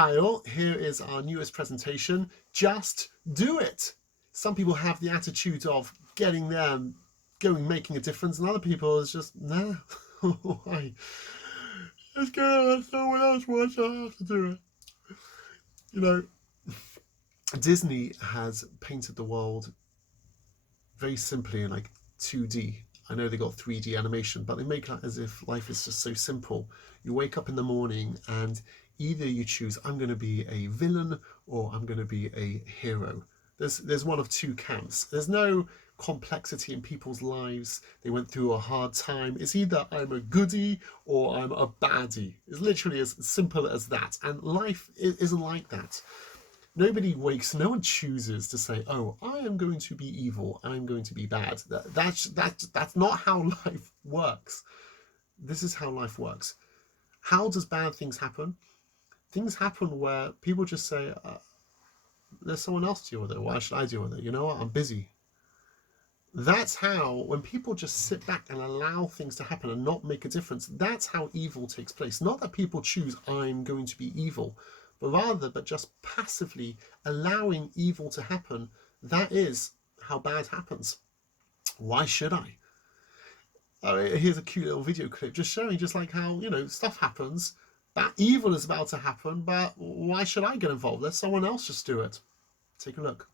Kyle, here is our newest presentation. Just do it. Some people have the attitude of getting there and making a difference, and other people is just, nah, why? Let's go, let someone else watch, I have to do it. You know, Disney has painted the world very simply in like 2D. I know they got 3D animation, but they make it as if life is just so simple. You wake up in the morning and either you choose, I'm going to be a villain or I'm going to be a hero. There's one of two camps. There's no complexity in people's lives. They went through a hard time. It's either I'm a goodie or I'm a baddie. It's literally as simple as that. And life isn't like that. Nobody wakes, no one chooses to say, oh, I am going to be evil, I'm going to be bad. That's not how life works. This is how life works. How does bad things happen? Things happen where people just say, there's someone else deal with it. Why should I deal with it? You know what? I'm busy. That's how, when people just sit back and allow things to happen and not make a difference, that's how evil takes place. Not that people choose, I'm going to be evil, but just passively allowing evil to happen. That is how bad happens. Why should I? Here's a cute little video clip just showing just like how, you know, stuff happens, that evil is about to happen, but why should I get involved? Let someone else just do it. Take a look.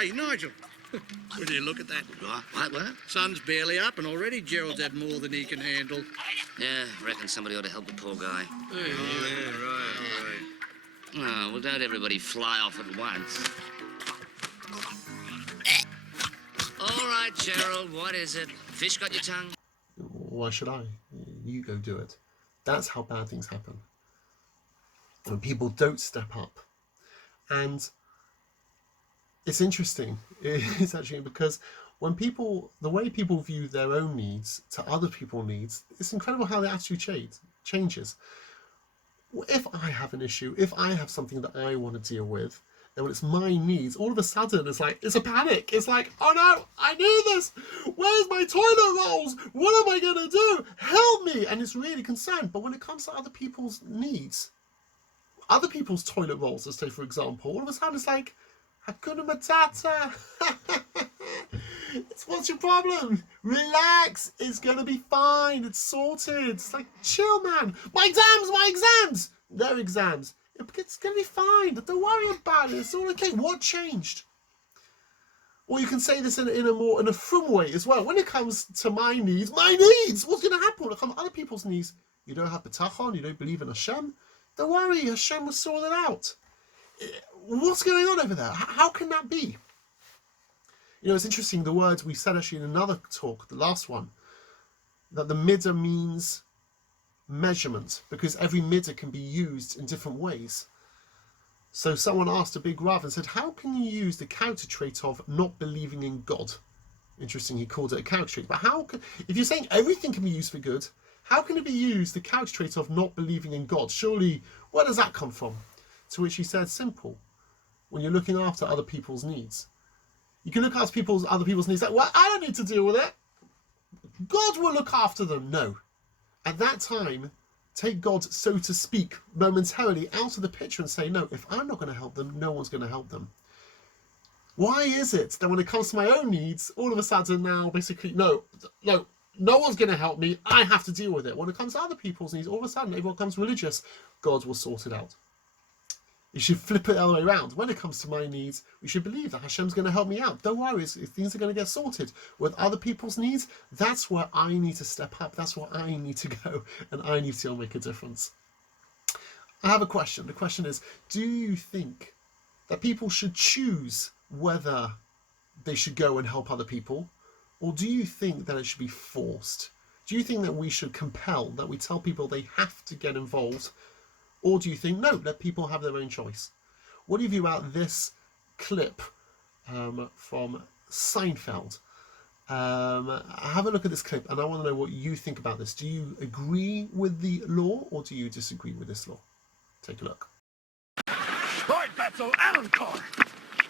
Hey, Nigel. Will you look at that? What? Sun's barely up and already Gerald's had more than he can handle. Yeah, reckon somebody ought to help the poor guy. Yeah, right. Oh, well, don't everybody fly off at once. All right, Gerald, what is it? Fish got your tongue? Why should I? You go do it. That's how bad things happen. When people don't step up. And it's interesting. It's actually because when people, the way people view their own needs to other people's needs, it's incredible how the attitude changes. If I have an issue, if I have something that I want to deal with, then when it's my needs, all of a sudden it's like, it's a panic. It's like, oh no, I need this. Where's my toilet rolls? What am I going to do? Help me. And it's really concerned. But when it comes to other people's needs, other people's toilet rolls, let's say for example, all of a sudden it's like, Hakuna Matata. What's your problem? Relax. It's going to be fine. It's sorted. It's like, chill, man. My exams. They're exams. It's going to be fine. Don't worry about it. It's all okay. What changed? Or you can say this in a frum way as well. When it comes to my needs, what's going to happen when it comes to other people's needs? You don't have bitachon. You don't believe in Hashem. Don't worry. Hashem will sort it out. What's going on over there? How can that be? You know, it's interesting, the words we said actually in another talk, the last one, that the midah means measurement, because every midah can be used in different ways. So someone asked a big Rav and said, how can you use the character trait of not believing in God? Interesting, he called it a character trait. But how can, if you're saying everything can be used for good, how can it be used, the character trait of not believing in God? Surely, where does that come from? To which he said, simple. When you're looking after other people's needs, you can look after other people's needs. Like, well, I don't need to deal with it. God will look after them. No. At that time, take God, so to speak, momentarily out of the picture and say, no, if I'm not going to help them, no one's going to help them. Why is it that when it comes to my own needs, all of a sudden now, basically, no one's going to help me. I have to deal with it. When it comes to other people's needs, all of a sudden, everyone becomes religious. God will sort it out. You should flip it the other way around. When it comes to my needs, we should believe that Hashem's going to help me out. Don't worry, things are going to get sorted. With other people's needs, that's where I need to step up. That's where I need to go, and I need to make a difference. I have a question. The question is, do you think that people should choose whether they should go and help other people, or do you think that it should be forced? Do you think that we should compel, that we tell people they have to get involved? Or do you think, no, let people have their own choice? What do you view about this clip from Seinfeld? Have a look at this clip, and I want to know what you think about this. Do you agree with the law, or do you disagree with this law? Take a look. All right, Fatso, Alan car.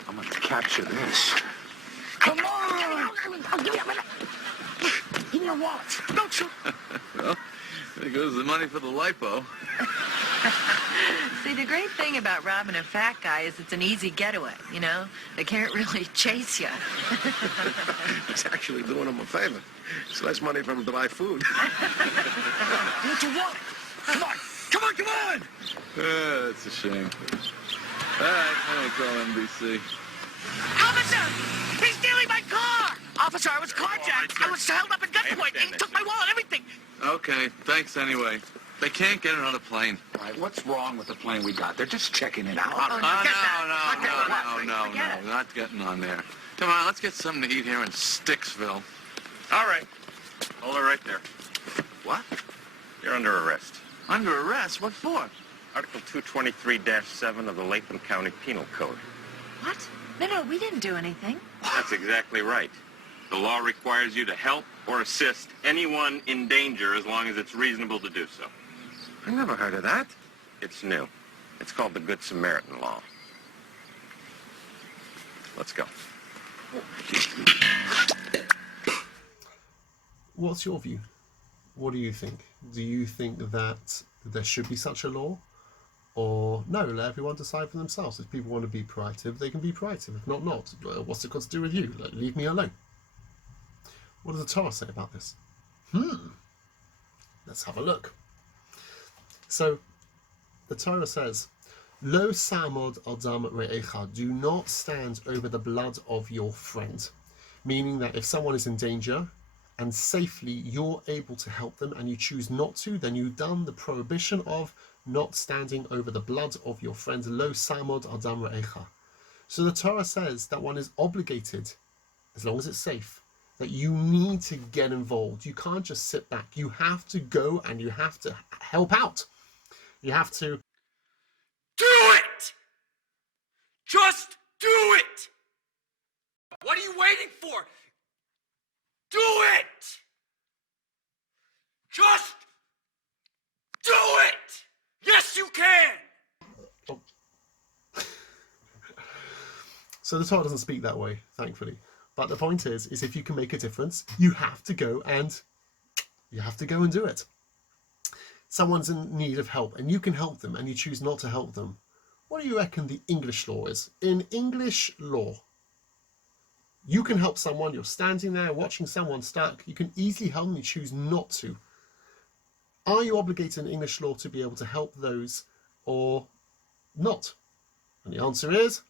I'm going to capture this. Come on! I'll give you a minute. Give me your wallet. Don't shoot. Well, there goes the money for the lipo. See, the great thing about robbing a fat guy is it's an easy getaway, you know? They can't really chase you. It's actually doing him a favor. It's less money for him to buy food. What's your wallet? Come on. Come on, come on. That's a shame. All right, I'm gonna call NBC. Officer! He's stealing my car! Officer, I was carjacked. I was held up at gunpoint. He took my wallet, everything. Okay, thanks anyway. They can't get another plane. All right, what's wrong with the plane we got? They're just checking it out. Oh, no, forget that. No, not getting on there. Come on, let's get something to eat here in Sticksville. All right. Hold her right there. What? You're under arrest. Under arrest? What for? Article 223-7 of the Latham County Penal Code. What? No, we didn't do anything. That's exactly right. The law requires you to help or assist anyone in danger as long as it's reasonable to do so. I never heard of that. It's new. It's called the Good Samaritan Law. Let's go. What's your view? What do you think? Do you think that there should be such a law? Or no, let everyone decide for themselves. If people want to be proactive, they can be proactive. If not, not. What's it got to do with you? Like, leave me alone. What does the Torah say about this? Let's have a look. So, the Torah says, Lo samod adam re'echa, do not stand over the blood of your friend. Meaning that if someone is in danger and safely you're able to help them and you choose not to, then you've done the prohibition of not standing over the blood of your friend. Lo samod adam re'echa. So the Torah says that one is obligated, as long as it's safe, that you need to get involved. You can't just sit back. You have to go and you have to help out. You have to Do it! Just do it! What are you waiting for? Do it! Just do it! Yes, you can! So the Torah doesn't speak that way, thankfully. But the point is if you can make a difference, you have to go and do it. Someone's in need of help and you can help them and you choose not to help them. What do you reckon the English law is? In English law, you can help someone. You're standing there watching someone stuck. You can easily help them. You choose not to. Are you obligated in English law to be able to help those or not? And the answer is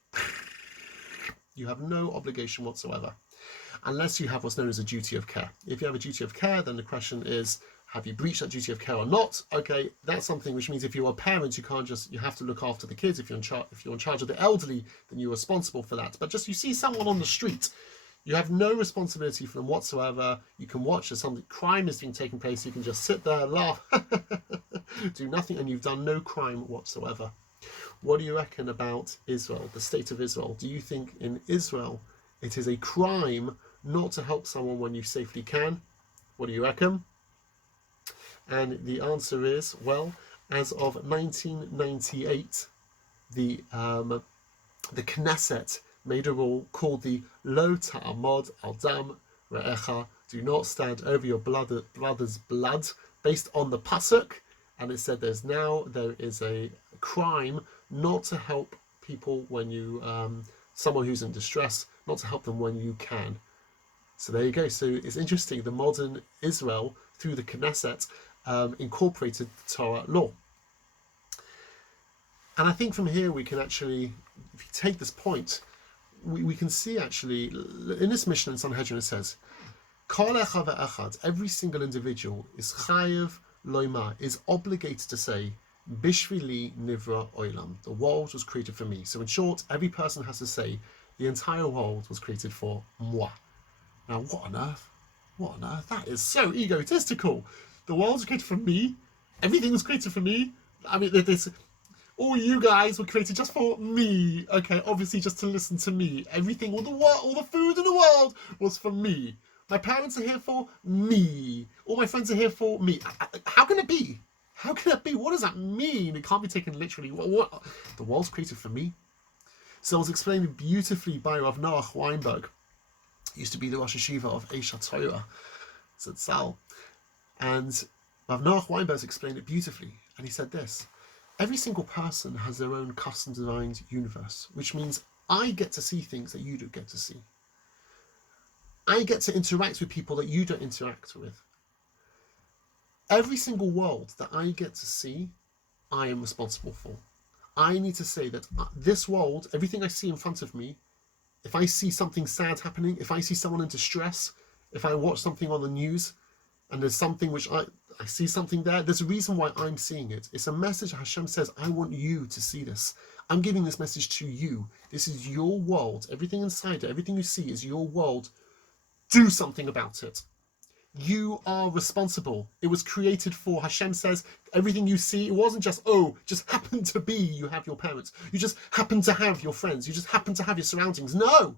you have no obligation whatsoever, unless you have what's known as a duty of care. If you have a duty of care, then the question is, have you breached that duty of care or not? Okay, that's something which means if you're a parent, you have to look after the kids. If you're in charge of the elderly, then you're responsible for that. But just you see someone on the street, you have no responsibility for them whatsoever. You can watch as some crime is being taken place. You can just sit there, laugh, do nothing, and you've done no crime whatsoever. What do you reckon about Israel, the state of Israel? Do you think in Israel it is a crime not to help someone when you safely can? What do you reckon? And the answer is, well, as of 1998, the Knesset made a rule called the Lo ta'amod adam re'echa, do not stand over your brother's blood, based on the pasuk, and it said there is a crime not to help people when you someone who's in distress, not to help them when you can. So there you go. So it's interesting, the modern Israel through the Knesset incorporated the Torah law. And I think from here we can actually, if you take this point, we can see actually in this Mishnah in Sanhedrin it says, Kol echad ve'echad, every single individual is chayev loima, is obligated to say, Bishvili nivra olam, the world was created for me. So in short, every person has to say, the entire world was created for moi. Now what on earth? What on earth? That is so egotistical. The world was created for me. Everything was created for me. I mean, all you guys were created just for me. Okay, obviously just to listen to me. Everything, all the food in the world was for me. My parents are here for me. All my friends are here for me. How can it be? How can it be? What does that mean? It can't be taken literally. What? The world's created for me. So it was explained beautifully by Rav Noach Weinberg. used to be the Rosh Hashiva of Eish HaTorah, Zatzal. And Rav Noach Weinberg explained it beautifully. And he said this: every single person has their own custom-designed universe, which means I get to see things that you don't get to see. I get to interact with people that you don't interact with. Every single world that I get to see, I am responsible for. I need to say that this world, everything I see in front of me, if I see something sad happening, if I see someone in distress, if I watch something on the news, and there's something which I see something there, there's a reason why I'm seeing it. It's a message Hashem says, I want you to see this. I'm giving this message to you. This is your world. Everything inside it, everything you see is your world. Do something about it. You are responsible. It was created for. Hashem says everything you see, it wasn't just, oh, just happened to be you have your parents. You just happen to have your friends. You just happen to have your surroundings. No.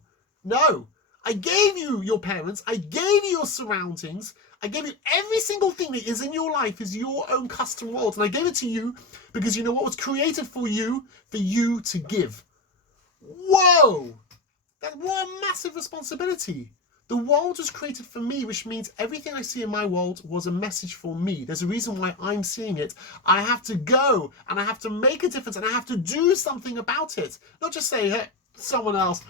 I gave you your parents. I gave you your surroundings. I gave you every single thing that is in your life is your own custom world. And I gave it to you because you know what was created for you to give. Whoa! What a massive responsibility. The world was created for me, which means everything I see in my world was a message for me. There's a reason why I'm seeing it. I have to go and I have to make a difference and I have to do something about it. Not just say, hey, someone else,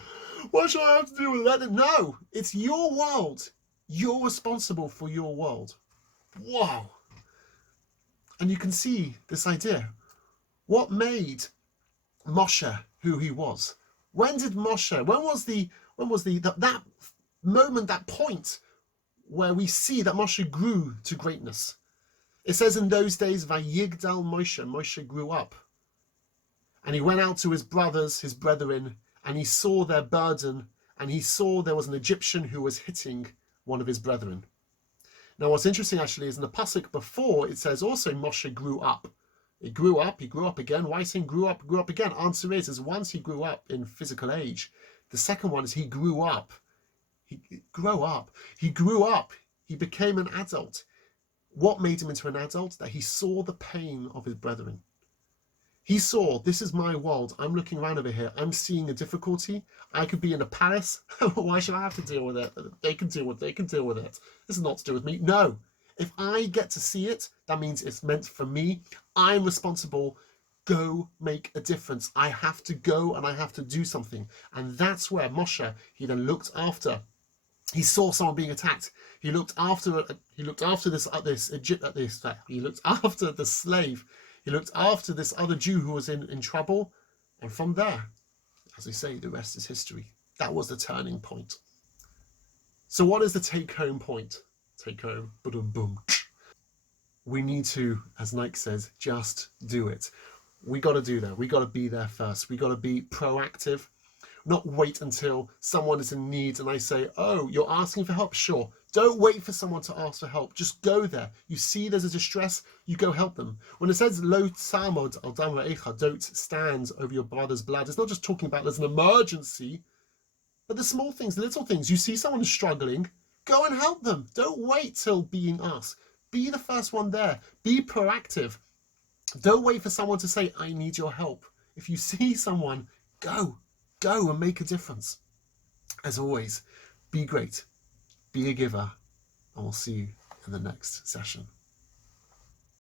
what should I have to do with that? No, it's your world. You're responsible for your world. Wow. And you can see this idea. What made Moshe who he was? When was that moment, that point where we see that Moshe grew to greatness? It says in those days, Vayigdal Moshe, Moshe grew up. And he went out to his brothers, his brethren, and he saw their burden, and he saw there was an Egyptian who was hitting one of his brethren. Now what's interesting actually is in the pasuk before, it says also Moshe grew up. He grew up again. Why saying grew up again? Answer is once he grew up in physical age. The second one is he grew up. He grew up. He became an adult. What made him into an adult? That he saw the pain of his brethren. He saw, this is my world. I'm looking around over here. I'm seeing a difficulty. I could be in a palace. Why should I have to deal with it? They can deal with it. This is not to do with me. No. If I get to see it, that means it's meant for me. I'm responsible. Go make a difference. I have to go and I have to do something. And that's where Moshe, he then looked after. He saw someone being attacked. He looked after the slave. He looked after this other Jew who was in trouble. And from there, as they say, the rest is history. That was the turning point. So what is the take-home point? Take home, boom. We need to, as Nike says, just do it. We got to do that. We got to be there first. We got to be proactive. Not wait until someone is in need and I say, oh, you're asking for help? Sure. Don't wait for someone to ask for help. Just go there. You see there's a distress, you go help them. When it says, Lo tzamod al dam ra'echa, don't stand over your brother's blood, it's not just talking about there's an emergency, but the small things, the little things. You see someone struggling, go and help them. Don't wait till being asked. Be the first one there. Be proactive. Don't wait for someone to say, I need your help. If you see someone, go and make a difference. As always, be great, be a giver, and we'll see you in the next session.